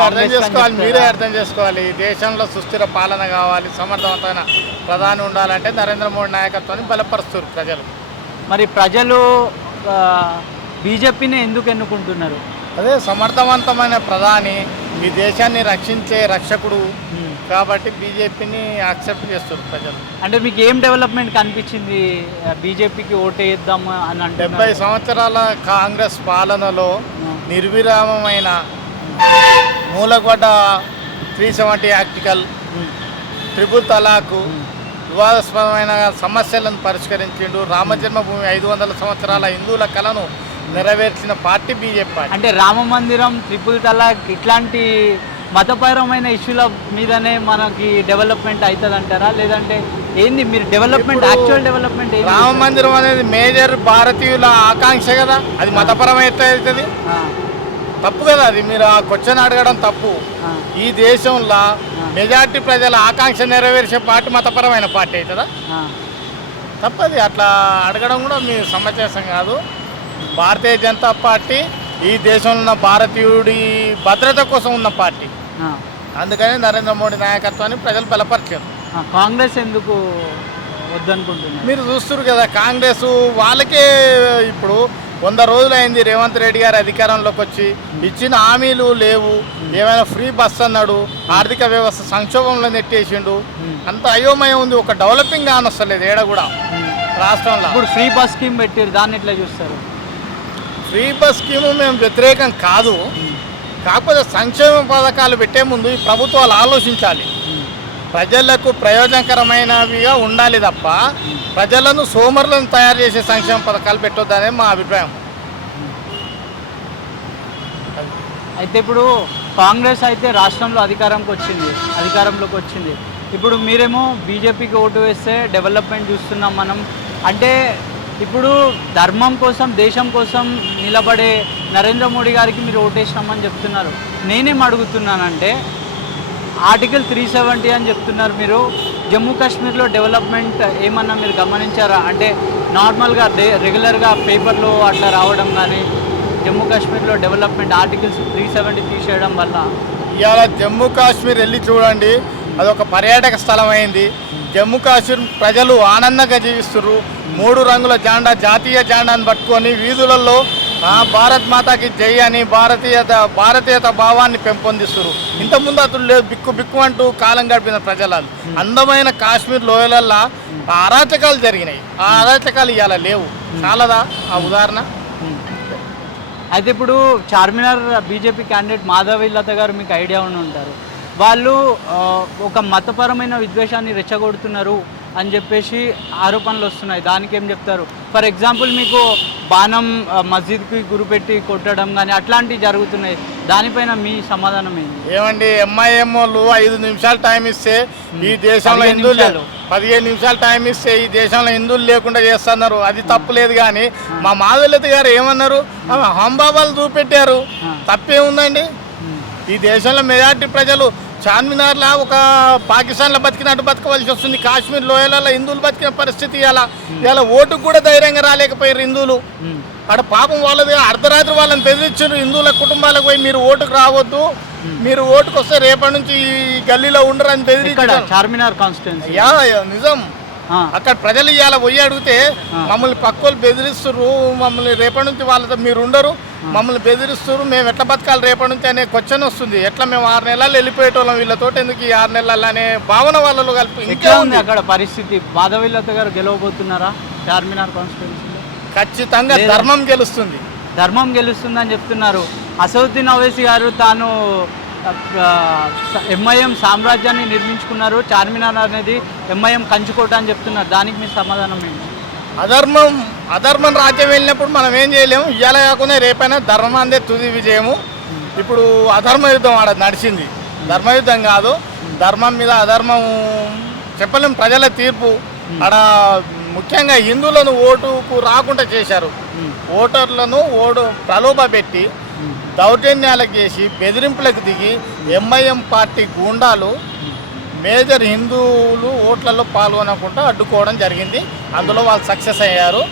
అర్థం చేసుకోవాలి, మీరే అర్థం చేసుకోవాలి. దేశంలో సుస్థిర పాలన కావాలి, సమర్థవంతమైన ప్రధాని ఉండాలంటే నరేంద్ర మోడీ నాయకత్వాన్ని బలపరుస్తారు ప్రజలు. మరి ప్రజలు బీజేపీని ఎందుకు ఎన్నుకుంటున్నారు? అదే సమర్థవంతమైన ప్రధాని, ఈ దేశాన్ని రక్షించే రక్షకుడు కాబట్టి బీజేపీని యాక్సెప్ట్ చేస్తారు ప్రజలు. అంటే మీకు ఏం డెవలప్మెంట్ కనిపించింది బీజేపీకి ఓటేద్దాం అని అంటే? 70 సంవత్సరాల కాంగ్రెస్ పాలనలో నిర్విరామమైన మూలగొడ్డ 370 ఆర్టికల్, ట్రిపుల్ తలాకు, వివాదాస్పదమైన సమస్యలను పరిష్కరించిండు. రామజన్మభూమి 500 సంవత్సరాల హిందువుల కళను నెరవేర్చిన పార్టీ బీజేపీ పార్టీ. అంటే రామ మందిరం, ట్రిపుల్ తలాక్ ఇట్లాంటి మతపరమైన ఇష్యూల మీదనే మనకి డెవలప్మెంట్ అవుతుంది అంటారా? లేదంటే ఏంది మీరు డెవలప్మెంట్, యాక్చువల్ డెవలప్మెంట్ ఏంది? రామ మందిరం అనేది మేజర్ భారతీయుల ఆకాంక్ష కదా, అది మతపరమైతే అవుతుంది తప్పు కదా. అది మీరు ఆ క్వశ్చన్ అడగడం తప్పు. ఈ దేశంలో మెజార్టీ ప్రజల ఆకాంక్ష నెరవేర్చే పార్టీ మతపరమైన పార్టీ అవుతుందా? తప్పది. అట్లా అడగడం కూడా మీ సమంజసం కాదు. భారతీయ జనతా పార్టీ ఈ దేశంలో ఉన్న భారతీయుడి భద్రత కోసం ఉన్న పార్టీ. అందుకని నరేంద్ర మోడీ నాయకత్వాన్ని ప్రజలు బలపరిచారు. కాంగ్రెస్ ఎందుకు వద్దనుకుంటున్నారు? మీరు చూస్తున్నారు కదా, కాంగ్రెస్ వాళ్ళకే ఇప్పుడు 100 రోజులు అయింది రేవంత్ రెడ్డి గారు అధికారంలోకి వచ్చి. ఇచ్చిన హామీలు లేవు. ఏమైనా ఫ్రీ బస్ అన్నాడు, ఆర్థిక వ్యవస్థ సంక్షోభంలో నెట్టేసిండు. అంత అయోమయం ఉంది. ఒక డెవలపింగ్ కానొస్తలేదు ఏడ కూడా రాష్ట్రంలో. ఇప్పుడు ఫ్రీ బస్ స్కీమ్ పెట్టారు, దాన్ని ఎట్లా చూస్తారు? ఫ్రీ బస్ స్కీము మేము వ్యతిరేకం కాదు. కాకపోతే సంక్షేమ పథకాలు పెట్టే ముందు ఈ ప్రభుత్వాలు ఆలోచించాలి. ప్రజలకు ప్రయోజనకరమైనవిగా ఉండాలి తప్ప ప్రజలను సోమరులను తయారు చేసే సంక్షేమ పథకాలు పెట్టొద్దనే మా అభిప్రాయం. అయితే ఇప్పుడు కాంగ్రెస్ అయితే రాష్ట్రంలో అధికారంలోకి వచ్చింది. ఇప్పుడు మీరేమో బీజేపీకి ఓటు వేస్తే డెవలప్మెంట్ చూస్తున్నాం మనం. అంటే ఇప్పుడు ధర్మం కోసం, దేశం కోసం నిలబడే నరేంద్ర మోడీ గారికి మీరు ఓటేసినామని చెప్తున్నారు. నేనేం అడుగుతున్నానంటే, ఆర్టికల్ 370 అని చెప్తున్నారు మీరు. జమ్మూ కాశ్మీర్లో డెవలప్మెంట్ ఏమన్నా మీరు గమనించారా? అంటే నార్మల్గా రెగ్యులర్గా పేపర్లో అట్లా రావడం కానీ, జమ్మూ కాశ్మీర్లో డెవలప్మెంట్ ఆర్టికల్స్ 370 తీసేయడం వల్ల. ఇవాళ జమ్మూ కాశ్మీర్ వెళ్ళి చూడండి, అదొక పర్యాటక స్థలం అయింది. జమ్మూ కాశ్మీర్ ప్రజలు ఆనందంగా జీవిస్తున్నారు. 3 రంగుల జెండా, జాతీయ జెండాను పట్టుకొని వీధులలో భారత్ మాతాకి జై అని భారతీయత భావాన్ని పెంపొందిస్తున్నారు. ఇంతకుముందు అతను లేదు, బిక్కు బిక్కు అంటూ కాలం గడిపిన ప్రజలు. అందమైన కాశ్మీర్ లోయలల్లో అరాచకాలు జరిగినాయి. ఆ అరాచకాలు ఇవాళ లేవు. చాలదా ఆ ఉదాహరణ? అయితే ఇప్పుడు చార్మినార్ బీజేపీ క్యాండిడేట్ మాధవి లత గారు మీకు ఐడియా ఉండి ఉంటారు. వాళ్ళు ఒక మతపరమైన విద్వేషాన్ని రెచ్చగొడుతున్నారు అని చెప్పేసి ఆరోపణలు వస్తున్నాయి. దానికి ఏం చెప్తారు? ఫర్ ఎగ్జాంపుల్ మీకు బాణం మస్జిద్కి గురిపెట్టి కొట్టడం కానీ అట్లాంటివి జరుగుతున్నాయి. దానిపైన మీ సమాధానం ఏంటి? ఏమండి, ఎంఐఎం వాళ్ళు 5 నిమిషాలు టైం ఇస్తే ఈ దేశంలో హిందువులు 15 నిమిషాలు టైం ఇస్తే ఈ దేశంలో హిందువులు లేకుండా చేస్తున్నారు. అది తప్పు లేదు. కానీ మా మాధవలత గారు ఏమన్నారు? హంబాబాలు చూపెట్టారు. తప్పేముందండి? ఈ దేశంలో మెజార్టీ ప్రజలు చార్మినార్లా ఒక పాకిస్తాన్లో బతికినట్టు బతకవలసి వస్తుంది. కాశ్మీర్ లోయలలో హిందువులు బతికిన పరిస్థితి ఇలా ఓటుకు కూడా ధైర్యంగా రాలేకపోయారు హిందువులు. అక్కడ పాపం వాళ్ళది అర్ధరాత్రి వాళ్ళని బెదిరించారు. హిందువుల కుటుంబాలకు పోయి మీరు ఓటుకు రావద్దు, మీరు ఓటుకు వస్తే రేపటి నుంచి ఈ గల్లీలో ఉండరు అని బెదిరించారు. చార్మినార్ కాన్స్టిట్యున్సీ నిజం. అక్కడ ప్రజలు ఇవాళ పోయి అడిగితే మమ్మల్ని పక్కోళ్ళు బెదిరిస్తున్నారు, మమ్మల్ని రేపటి నుంచి వాళ్ళతో మీరు ఉండరు, మమ్మల్ని బెదిరిస్తున్నారు, మేము ఎట్లా బతకాలి రేపటి నుంచి అనే క్వశ్చన్ వస్తుంది. ఎట్లా మేము 6 నెలలు వెళ్ళిపోయేటోళ్ళం వీళ్ళతో, ఎందుకు ఈ 6 నెలలు అనే భావన వాళ్ళలో కలిపి. ఇంకా ఉంది అక్కడ పరిస్థితి. మాధవి లత గారు గెలవబోతున్నారా చార్మినార్ కాన్స్టిట్యున్సీలో? ఖచ్చితంగా ధర్మం గెలుస్తుంది. ధర్మం గెలుస్తుందని చెప్తున్నారు. అసదుద్దీన్ ఓవైసీ గారు తాను ఎంఐఎం సామ్రాజ్యాన్ని నిర్మించుకున్నారు, చార్మినార్ అనేది ఎంఐఎం కంచుకోట అని చెప్తున్నారు. దానికి మీ సమాధానం ఏంటి? అధర్మం రాజ్యం వెళ్ళినప్పుడు మనం ఏం చేయలేము. ఇవాళ కాకుండా రేపైనా ధర్మాందే తుది విజయము. ఇప్పుడు అధర్మ యుద్ధం ఆడ నడిచింది. ధర్మయుద్ధం కాదు, ధర్మం మీద అధర్మం చెప్పలేము. ప్రజల తీర్పు ఆడ ముఖ్యంగా హిందువులను ఓటుకు రాకుండా చేశారు. ఓటర్లను ప్రలోభ పెట్టి దౌర్జన్యాలకు చేసి బెదిరింపులకు దిగి ఎంఐఎం పార్టీ గూండాలు మేజర్ హిందువులు ఓట్లలో పాల్గొనకుండా అడ్డుకోవడం జరిగింది. అందులో వాళ్ళు సక్సెస్ అయ్యారు.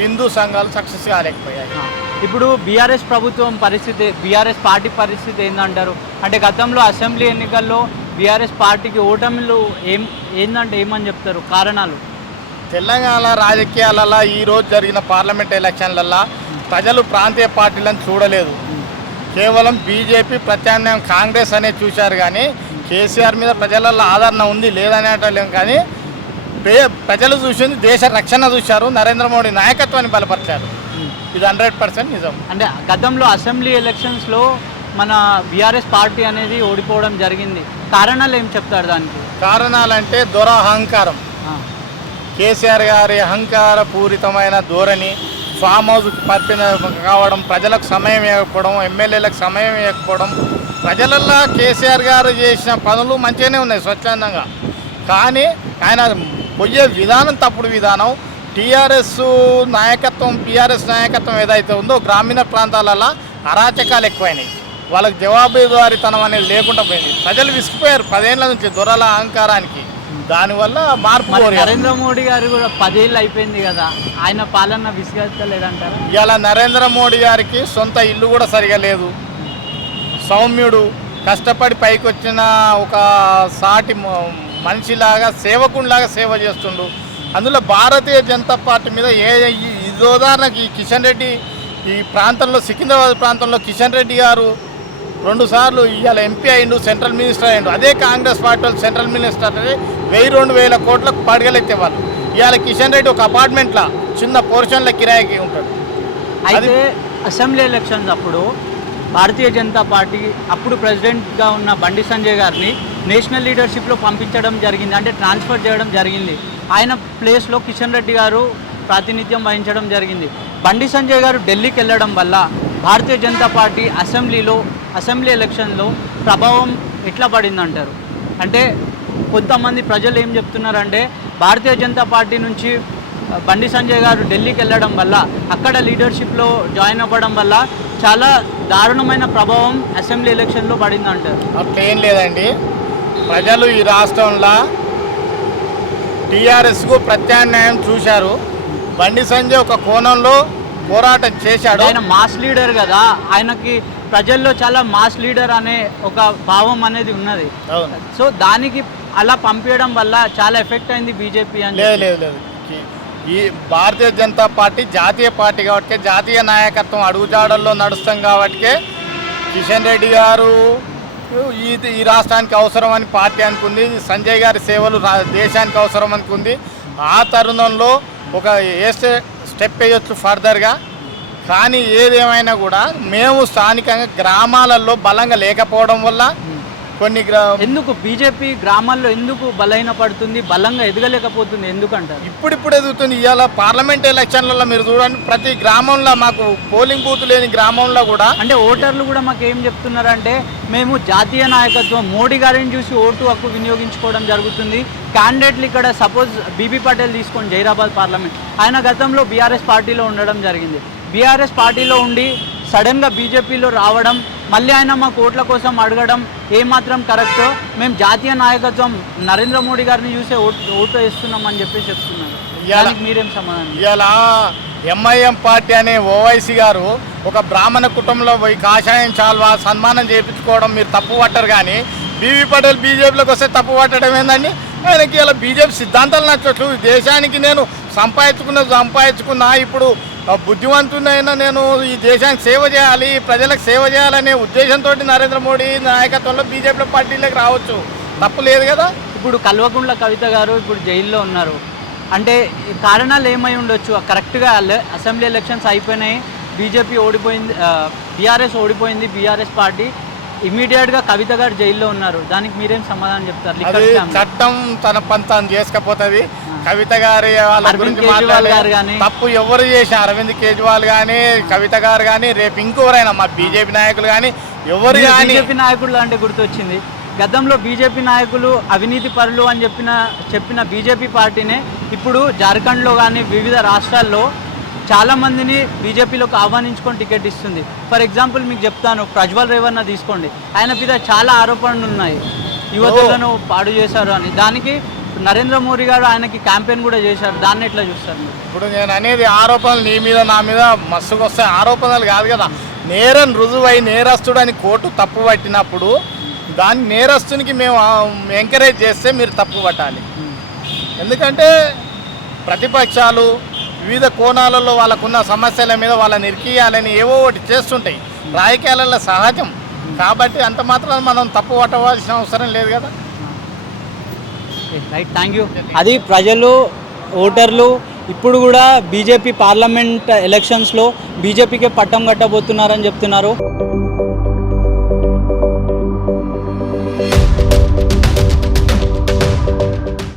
హిందూ సంఘాలు సక్సెస్ కాలేకపోయాయి. ఇప్పుడు బీఆర్ఎస్ ప్రభుత్వం పరిస్థితి, బీఆర్ఎస్ పార్టీ పరిస్థితి ఏందంటారు? అంటే గతంలో అసెంబ్లీ ఎన్నికల్లో బీఆర్ఎస్ పార్టీకి ఓటమిలు ఏందంటే ఏమని చెప్తారు కారణాలు? తెలంగాణ రాజకీయాలలో ఈరోజు జరిగిన పార్లమెంట్ ఎలక్షన్లలో ప్రజలు ప్రాంతీయ పార్టీలను చూడలేదు. కేవలం బీజేపీ ప్రత్యామ్నాయం కాంగ్రెస్ అనేది చూశారు. కానీ కేసీఆర్ మీద ప్రజలలో ఆదరణ ఉంది లేదనేటలేం. కానీ ప్రజలు చూసింది దేశ రక్షణ చూశారు, నరేంద్ర మోడీ నాయకత్వాన్ని బలపరిచారు. ఇది 100% నిజం. అంటే గతంలో అసెంబ్లీ ఎలక్షన్స్లో మన బీఆర్ఎస్ పార్టీ అనేది ఓడిపోవడం జరిగింది. కారణాలు ఏం చెప్తారు దానికి? కారణాలంటే అహంకారం, కేసీఆర్ గారి అహంకార పూరితమైన ధోరణి, ఫామ్ హౌస్కి పరిపిన కావడం, ప్రజలకు సమయం ఇవ్వకపోవడం, ఎమ్మెల్యేలకు సమయం ఇవ్వకపోవడం. ప్రజలల్లో కేసీఆర్ గారు చేసిన పనులు మంచిగానే ఉన్నాయి స్వచ్ఛందంగా. కానీ ఆయన పోయే విధానం తప్పుడు విధానం. టీఆర్ఎస్ నాయకత్వం ఏదైతే ఉందో గ్రామీణ ప్రాంతాలలో అరాచకాలు ఎక్కువైనాయి. వాళ్ళకి జవాబుదారీతనం అనేది లేకుండా పోయింది. ప్రజలు విసిగిపోయారు 10 ఏళ్ళ నుంచి దొరల అహంకారానికి. దానివల్ల మార్పు. నరేంద్ర మోడీ గారు కూడా 10 ఏళ్ళు అయిపోయింది కదా, ఆయన పాలన విసిగలేదంటారా? ఇలా నరేంద్ర మోడీ గారికి సొంత ఇల్లు కూడా సరిగా లేదు. సౌమ్యుడు, కష్టపడి పైకి వచ్చిన ఒక సాటి మనిషిలాగా సేవకునిలాగా సేవ చేస్తుండు. అందులో భారతీయ జనతా పార్టీ మీద ఇది ఉదాహరణకి కిషన్ రెడ్డి ఈ ప్రాంతంలో, సికింద్రాబాద్ ప్రాంతంలో కిషన్ రెడ్డి గారు 2 సార్లు ఇవాళ ఎంపీ అయిండు, సెంట్రల్ మినిస్టర్ అయిండు. అదే కాంగ్రెస్ పార్టీ వాళ్ళు సెంట్రల్ మినిస్టర్ అంటే 1000-2000 కోట్లకు పడగలెత్తేవాళ్ళు. ఇవాళ కిషన్ రెడ్డి ఒక అపార్ట్మెంట్లో చిన్న పోర్షన్ల కిరాయికి ఉంటాడు. అయితే అసెంబ్లీ ఎలక్షన్స్ అప్పుడు భారతీయ జనతా పార్టీ అప్పుడు ప్రెసిడెంట్గా ఉన్న బండి సంజయ్ గారిని నేషనల్ లీడర్షిప్లో పంపించడం జరిగింది, అంటే ట్రాన్స్ఫర్ చేయడం జరిగింది. ఆయన ప్లేస్లో కిషన్ రెడ్డి గారు ప్రాతినిధ్యం వహించడం జరిగింది. బండి సంజయ్ గారు ఢిల్లీకి వెళ్ళడం వల్ల భారతీయ జనతా పార్టీ అసెంబ్లీ ఎలక్షన్లో ప్రభావం ఎట్లా పడిందంటారు? అంటే కొంతమంది ప్రజలు ఏం చెప్తున్నారంటే భారతీయ జనతా పార్టీ నుంచి బండి సంజయ్ గారు ఢిల్లీకి వెళ్ళడం వల్ల, అక్కడ లీడర్షిప్లో జాయిన్ అవ్వడం వల్ల చాలా దారుణమైన ప్రభావం అసెంబ్లీ ఎలక్షన్లో పడింది అంటారు. అట్లేం లేదండి. ప్రజలు ఈ రాష్ట్రంలో టీఆర్ఎస్కు ప్రత్యామ్నాయం చూశారు. బండి సంజయ్ ఒక కోణంలో పోరాటం చేశాడు. ఆయన మాస్ లీడర్ కదా, ఆయనకి ప్రజల్లో చాలా మాస్ లీడర్ అనే ఒక భావం అనేది ఉన్నది. సో దానికి అలా పంపించడం వల్ల చాలా ఎఫెక్ట్ అయింది బీజేపీ అని. లేదు, ఈ భారతీయ జనతా పార్టీ జాతీయ పార్టీ కాబట్టి, జాతీయ నాయకత్వం అడుగుజాడల్లో నడుస్తాం కాబట్టి కిషన్ రెడ్డి గారు ఈ రాష్ట్రానికి అవసరమని పార్టీ అనుకుంది. సంజయ్ గారి సేవలు దేశానికి అవసరం అనుకుంది. ఆ తరుణంలో ఒక స్టెప్ వేయొచ్చు ఫర్దర్గా. కానీ ఏదేమైనా కూడా మేము స్థానికంగా గ్రామాలలో బలంగా లేకపోవడం వల్ల కొన్ని ఎందుకు బీజేపీ గ్రామాల్లో ఎందుకు బలహీనపడుతుంది, బలంగా ఎదగలేకపోతుంది ఎందుకంటారు? ఇప్పుడు ఎదుగుతుంది. ఇవాళ పార్లమెంట్ ఎలక్షన్లలో మీరు చూడండి, ప్రతి గ్రామంలో మాకు పోలింగ్ బూత్ లేని గ్రామంలో కూడా అంటే ఓటర్లు కూడా మాకు ఏం చెప్తున్నారంటే మేము జాతీయ నాయకత్వం మోడీ గారిని చూసి ఓటు హక్కు వినియోగించుకోవడం జరుగుతుంది. క్యాండిడేట్లు ఇక్కడ సపోజ్ బీబీ పటేల్ తీసుకోండి, జైరాబాద్ పార్లమెంట్, ఆయన గతంలో బీఆర్ఎస్ పార్టీలో ఉండడం జరిగింది. బీఆర్ఎస్ పార్టీలో ఉండి సడన్గా బీజేపీలో రావడం, మళ్ళీ ఆయన మాకు ఓట్ల కోసం అడగడం ఏమాత్రం కరెక్టో, మేము జాతీయ నాయకత్వం నరేంద్ర మోడీ గారిని చూసే ఓటు వేస్తున్నాం అని చెప్పి చెప్తున్నారు. దానికి మీరేం సమాధానం? ఇలా ఎంఐఎం పార్టీ అనే ఓవైసీ గారు ఒక బ్రాహ్మణ కుటుంబంలో పోయి కాషాయం చాల్వా సన్మానం చేయించుకోవడం మీరు తప్పు పట్టరు. కానీ బీవీ పటేల్ బీజేపీలోకి వస్తే తప్పు పట్టడం ఏందండి? ఆయనకి ఇలా బీజేపీ సిద్ధాంతాలు నచ్చట్లు. దేశానికి నేను సంపాదించుకున్నా, ఇప్పుడు బుద్ధివంతునైనా నేను ఈ దేశానికి సేవ చేయాలి, ప్రజలకు సేవ చేయాలనే ఉద్దేశంతో నరేంద్ర మోడీ నాయకత్వంలో బీజేపీ పార్టీలోకి రావచ్చు, తప్పు లేదు కదా. ఇప్పుడు కల్వకుంట్ల కవిత గారు ఇప్పుడు జైల్లో ఉన్నారు అంటే కారణాలు ఏమై ఉండొచ్చు? కరెక్ట్గా అసెంబ్లీ ఎలక్షన్స్ అయిపోయినాయి, బీజేపీ ఓడిపోయింది, బీఆర్ఎస్ ఓడిపోయింది, బీఆర్ఎస్ పార్టీ ఇమీడియట్గా కవిత గారు జైల్లో ఉన్నారు. దానికి మీరేం సమాధానం చెప్తారు? చట్టం తన పని తాను చేసుకపోతుంది. కవిత గారి వాళ్ళ గురించి మాట్లాడే తప్పు ఎవరు చేసిన, అరవింద్ కేజ్రీవాల్ కానీ, కవిత గారు కానీ, రేపు ఇంకెవరైనా మా బీజేపీ నాయకులు కానీ ఎవరు కానీ. బీజేపీ నాయకులు అంటే గుర్తొచ్చింది, గతంలో బీజేపీ నాయకులు అవినీతి పరులు అని చెప్పిన బీజేపీ పార్టీనే ఇప్పుడు జార్ఖండ్లో కానీ వివిధ రాష్ట్రాల్లో చాలామందిని బీజేపీలోకి ఆహ్వానించుకొని టికెట్ ఇస్తుంది. ఫర్ ఎగ్జాంపుల్ మీకు చెప్తాను, ప్రజ్వల్ రేవన్న తీసుకోండి, ఆయన మీద చాలా ఆరోపణలు ఉన్నాయి, యువతులను పాడు చేశారు అని. దానికి నరేంద్ర మోడీ గారు ఆయనకి క్యాంపెయిన్ కూడా చేశారు, దాన్ని ఎట్లా చూస్తారు మీరు? ఇప్పుడు నేను అనేది ఆరోపణలు నీ మీద నా మీద మస్తుగా వస్తాయి. ఆరోపణలు కాదు కదా, నేరం రుజువై నేరస్తుడు అని కోర్టు తప్పు పట్టినప్పుడు దాన్ని నేరస్తునికి మేము ఎంకరేజ్ చేస్తే మీరు తప్పు పట్టాలి. ఎందుకంటే ప్రతిపక్షాలు వివిధ కోణాలలో వాళ్ళకున్న సమస్యల మీద వాళ్ళని ఇరికియాలని ఏవో ఒకటి చేస్తుంటాయి, రాజకీయాలలో సహజం. కాబట్టి అంత మాత్రం మనం తప్పు పట్టవలసిన అవసరం లేదు కదా. Right, thank you. అది ప్రజలు, ఓటర్లు ఇప్పుడు కూడా బీజేపీ పార్లమెంట్ ఎలక్షన్స్లో బీజేపీకే పట్టం కట్టబోతున్నారని చెప్తున్నారు.